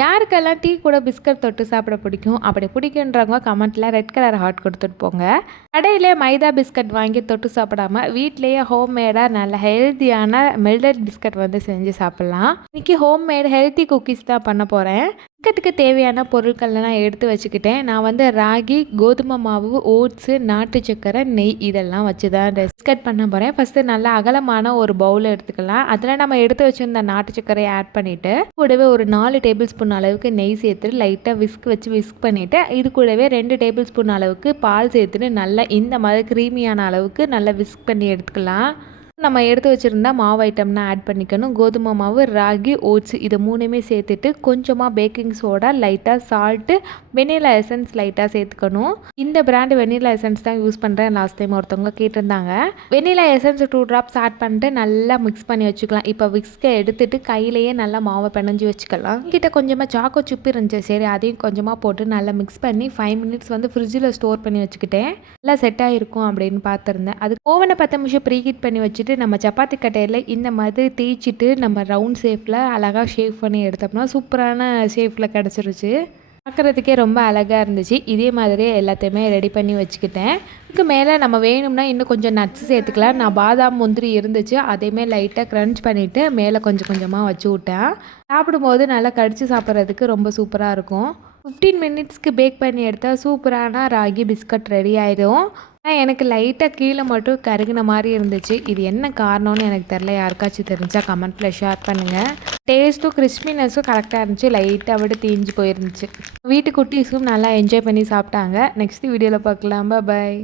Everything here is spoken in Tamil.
யாருக்கெல்லாம் டீ கூட பிஸ்கட் தொட்டு சாப்பிட பிடிக்கும்? அப்படி பிடிக்குன்றவங்க கமெண்ட்டில் ரெட் கலர் ஹார்ட் கொடுத்துட்டு போங்க. கடையிலே மைதா பிஸ்கட் வாங்கி தொட்டு சாப்பிடாம வீட்லேயே ஹோம்மேடாக நல்ல ஹெல்த்தியான மெல்டட் பிஸ்கட் வந்து செஞ்சு சாப்பிட்லாம். இன்றைக்கி ஹோம்மேட் ஹெல்த்தி குக்கீஸ் தான் பண்ண போகிறேன். பிஸ்கட்டுக்கு தேவையான பொருட்கள்லாம் எடுத்து வச்சுக்கிட்டேன். நான் வந்து ராகி, கோதுமை மாவு, ஓட்ஸு, நாட்டு சக்கரை, நெய் இதெல்லாம் வச்சு தான் பிஸ்கட் பண்ண போகிறேன். ஃபஸ்ட்டு நல்லா அகலமான ஒரு பவுல் எடுத்துக்கலாம். அதில் நம்ம எடுத்து வச்சுருந்த நாட்டு சக்கரையை ஆட் பண்ணிவிட்டு கூடவே ஒரு 4 டேபிள் ஸ்பூன் அளவுக்கு நெய் சேர்த்துட்டு லைட்டாக விஸ்க் பண்ணிவிட்டு இது கூடவே 2 டேபிள் ஸ்பூன் அளவுக்கு பால் சேர்த்துட்டு நல்லா இந்த மாதிரி க்ரீமியான அளவுக்கு நல்லா விஸ்க் பண்ணி எடுத்துக்கலாம். நம்ம எடுத்து வச்சுருந்தா மாவு ஐட்டம்னா ஆட் பண்ணிக்கணும். கோதுமை மாவு, ராகி, ஓட்ஸ் இது 3மே சேர்த்துட்டு கொஞ்சமாக பேக்கிங் சோடா, லைட்டாக சால்ட்டு, வெனிலா எசன்ஸ் லைட்டாக சேர்த்துக்கணும். இந்த பிராண்டு வெனிலா எசன்ஸ் தான் யூஸ் பண்ணுறேன். லாஸ்ட் டைம் ஒருத்தவங்க கேட்டிருந்தாங்க. வெனிலா எசன்ஸ் 2 ட்ராப்ஸ் ஆட் பண்ணிட்டு நல்லா மிக்ஸ் பண்ணி வச்சுக்கலாம். இப்போ விஸ்கை எடுத்துகிட்டு கையிலேயே நல்லா மாவை பிணைஞ்சி வச்சுக்கலாம். கிட்ட கொஞ்சமாக சாக்கோ சிப்பு இருந்துச்சு, சரி அதையும் கொஞ்சமாக போட்டு நல்லா மிக்ஸ் பண்ணி 5 மினிட்ஸ் வந்து ஃப்ரிட்ஜில் ஸ்டோர் பண்ணி வச்சுக்கிட்டேன். நல்லா செட் ஆகிருக்கும் அப்படின்னு பார்த்துருந்தேன். அது ஓவனை 10 நிமிஷம் ப்ரீஹீட் பண்ணி வச்சுட்டு நம்ம சப்பாத்தி கட்டையில் இந்த மாதிரி தேய்ச்சிட்டு நம்ம ரவுண்ட் ஷேப்பில் அழகாக ஷேப் பண்ணி எடுத்தோம்னா சூப்பரான ஷேப்பில் கிடச்சிருச்சு. பார்க்குறதுக்கே ரொம்ப அழகாக இருந்துச்சு. இதே மாதிரியே எல்லாத்தையுமே ரெடி பண்ணி வச்சுக்கிட்டேன். இதுக்கு மேலே நம்ம வேணும்னா இன்னும் கொஞ்சம் நட்ஸ் சேர்த்துக்கலாம். நான் பாதாம் முந்திரி இருந்துச்சு, அதையுமே லைட்டாக க்ரன்ச் பண்ணிவிட்டு மேலே கொஞ்சம் கொஞ்சமாக வச்சு விட்டேன். சாப்பிடும்போது நல்லா கடிச்சு சாப்பிட்றதுக்கு ரொம்ப சூப்பராக இருக்கும். 15 மினிட்ஸ்க்கு பேக் பண்ணி எடுத்தால் சூப்பரான ராகி பிஸ்கட் ரெடி ஆயிடும். எனக்கு லைட்டாக கீழே மட்டும் கருகின மாதிரி இருந்துச்சு. இது என்ன காரணம்னு எனக்கு தெரில. யாருக்காச்சும் தெரிஞ்சால் கமெண்ட்டில் ஷேர் பண்ணுங்கள். டேஸ்ட்டும் கிறிஸ்பினஸும் கரெக்டாக இருந்துச்சு. லைட்டாக விட தீஞ்சு போயிருந்துச்சு. வீட்டு குட்டீஸும் நல்லா என்ஜாய் பண்ணி சாப்பிட்டாங்க. நெக்ஸ்ட் வீடியோவில் பார்க்கலாம். பாய்.